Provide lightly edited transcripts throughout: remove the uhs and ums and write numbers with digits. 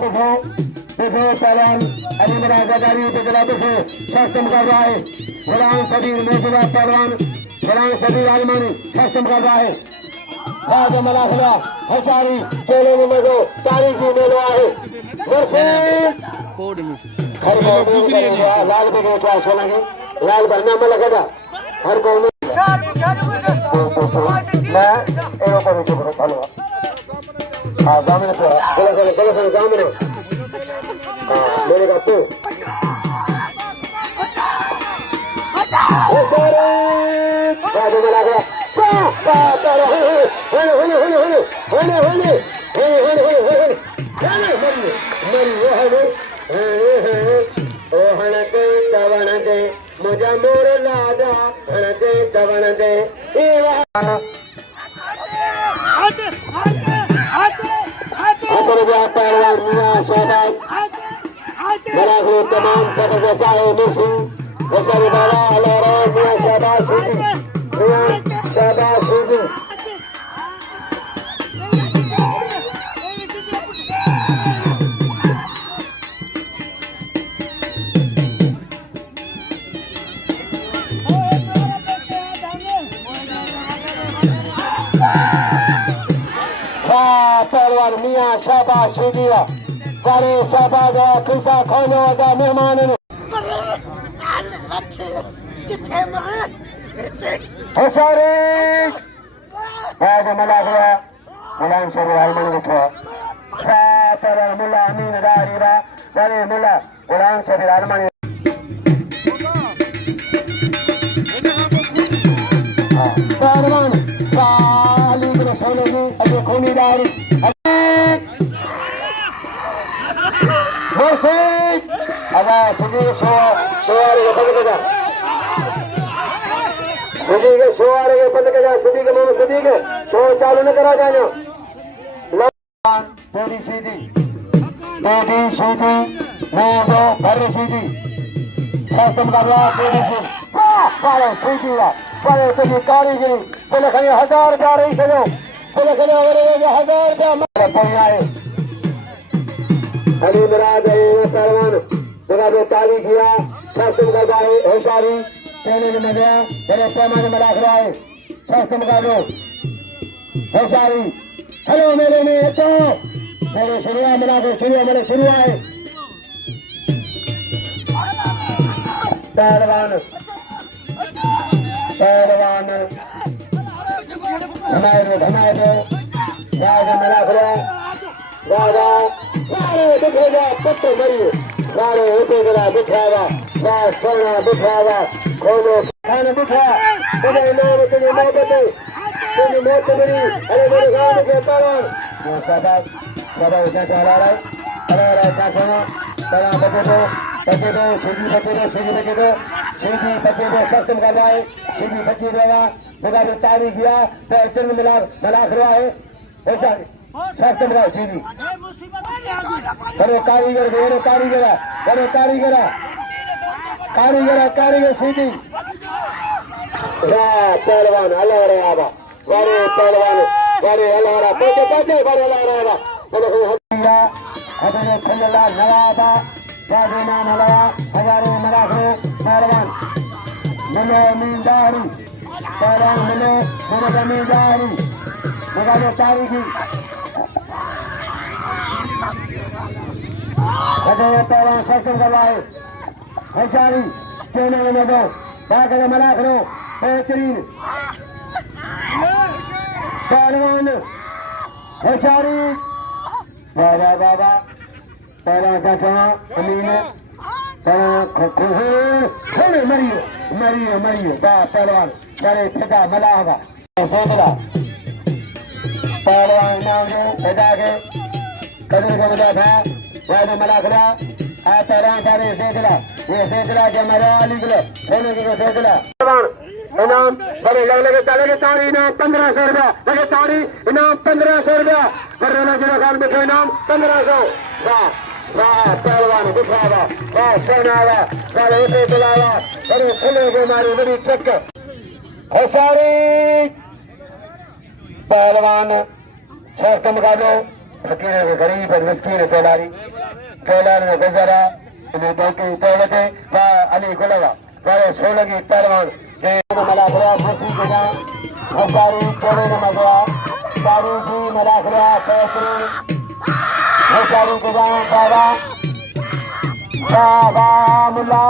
देखो देखो पहलवान अली मेरा गदारी देखला देखो सक्षम कर रहा है गुलाम सदी मोजूदा पहलवान गुलाम सदी आलमानी सक्षम कर रहा है राज मलाखला हजारी चोले में मजो तारीखी मेलवा है कोड में लाल को क्या सोलेंगे लाल भरना में लगेगा हर को मैं एरो पर चुप रहो चलो हां सामने तो चलो सामने हां मेरे का तू राज मलाखला मुझे मोर लादा हणते दवणते तमाम सदस्य मुर्शी बेचारे बाबा अलारा मियां शाबाश शाबाश पहलवान मियां शाबाश दिया सारे शाबाश किसा खोलो का मेहमान ने होशारी राज मलाखला गुलाम सदी आलमानी देखो पहलवान मुल्ला अमीन दारीबा सारे मुल्ला गुलाम सदी आलमानी पहलवान काली के सोने की अभी खूनी दारी अबा सुधी सोवारे के बंद कर सुधी के सोवारे के बंद कर सुधी के मानो सुधी के शो चालू न करा जाना तेरी सीधी मोदो भर सीधी शासन का राज तेरी सारे सीधी सारे तेरी कारीगरी बोले खने 1000 का रही चलो बोले खने अगर 1000 का पहुंच आए अली मिराज पहलवान जगह तारीख किया शासन कर रहा है होशारी कहने में गया मेरे पैमाने में रख रहा है शासन कर दो होशारी हेलो मेरे में तो मेरे शुरुआ मिला के शुरुआ मेरे शुरुआ है पहलवान पहलवान घुमाए दो राज मिला रहा दादा दिखेगा पत्ते मरिए सारे होते गला दिखावा बात करना दिखावा खोलो खाना दिखा तेरे नाम तेरी मौत मेरी अरे मेरे गांव के पहलवान सादा उठा चला रहा है का सुनो तेरा बचे दो सीधी बचे दो सक्षम कर रहा है सीधी बची देगा जगह जो तारीख किया तो इतने मलाख रहा है ऐसा सक्षम का सीधी बड़े कारीगर सीधी पहलवान अल्लाह रे आबा बड़े पहलवान बड़े अल्लाह रे बड़े बड़े अल्लाह रे बड़े हदने खल्ला नवाबा जादना नला हजारे मराठे पहलवान मनो मींदारी पहलवान मनो मींदारी मगाने तारीखी हदने पहलवान सक्षम कर रहा है हजारी चेने में दो बागले मराठे बेहतरीन पहलवान हजारी बाबा बाबा पहला चाचा अमीन खोले मरियो पहलवान सारे पिता मलागा पहलवान नाम ने पिता के कदर का मिला था वह मलाखला आ पहलवान सारे सेकला के मरा निकले सोने की सेकला इनाम बड़े लगे ताड़ी इनाम 1500 रुपया लगे ताड़ी इनाम 1500 रुपया बर्रे खान में इनाम 1500 वाह पहलवान दिखावा वाह सोनावा सारे उठे चलावा बड़े खुले के मारी बड़ी चक्कर पहलवान सक्षम कर लो फकीर गरीब और मिस्कीन चौलारी चौलारी गुजरा इन्हें दोती दौलते वा अली गुलवा वाले सोलगी पहलवान जे मलाखरा मुसी गुना हजारी चोरे न मगवा तारी जी मलाखरा पैसरी हजारी गुना बाबा बाबा मुल्ला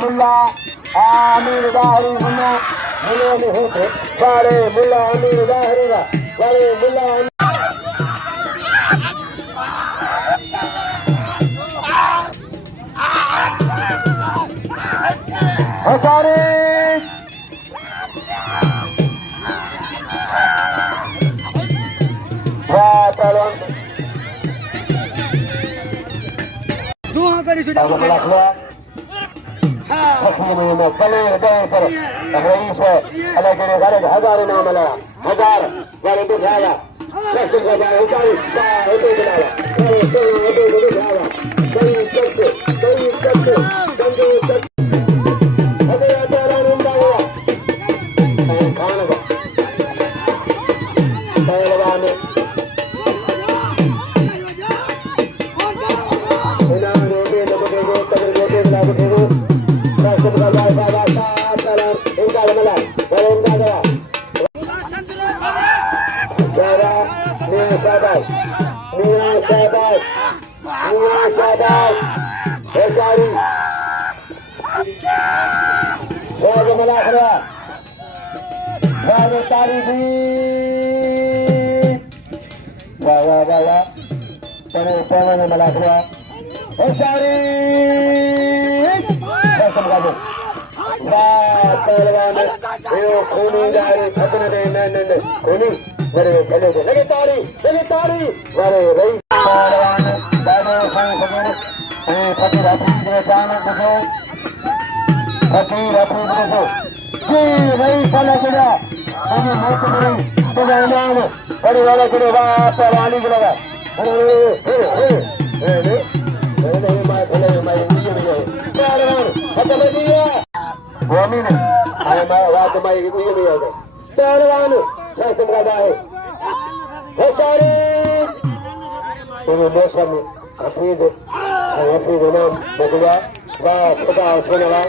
मुल्ला आमीर दाहरी मुन्ना मुल्ला में होते सारे मुल्ला आमीर दाहरी का वाले मुल्ला हजारी वाह पहलवान दोहा करी सुना में कले गए पर रईस अलग के घर हजार नाम लगा हजार वाले दिखाया कैसे का जाए उतारी होते दिलावा होते दिलावा कई चक्के गंदे अबे आचारा निंदा हुआ खान का पहलवान इना रोटे लपटे को कबर रोटे दिला को राष्ट्र का जाए बाबा ताला इनका मला वाले इनका गया जरा मियां शाबाश बेचारी बहुत मला खड़ा बहुत तारीफी वाह वाह वाह वाह तेरे पवन मला खड़ा बेचारी वाह पहलवान ये खूनी जारी खतने दे नहीं खूनी मेरे गले से लगे तारी वाले भाई पहलवान दादो संग सगुन फकीर अफरीद ने जान देखो फकीर अफरीद देखो जी भाई साला चला मुझे मौत मिली तो नाम बड़े वाला के वाह पहलवानी के लगा नहीं मार चले मैं ये भी है पहलवान खत्म दिया वो भी नहीं अरे मैं बात मैं ये भी है पहलवान शासन का है बेचारी मौसम हफीज नाम बदला वाह खुदा सुनवा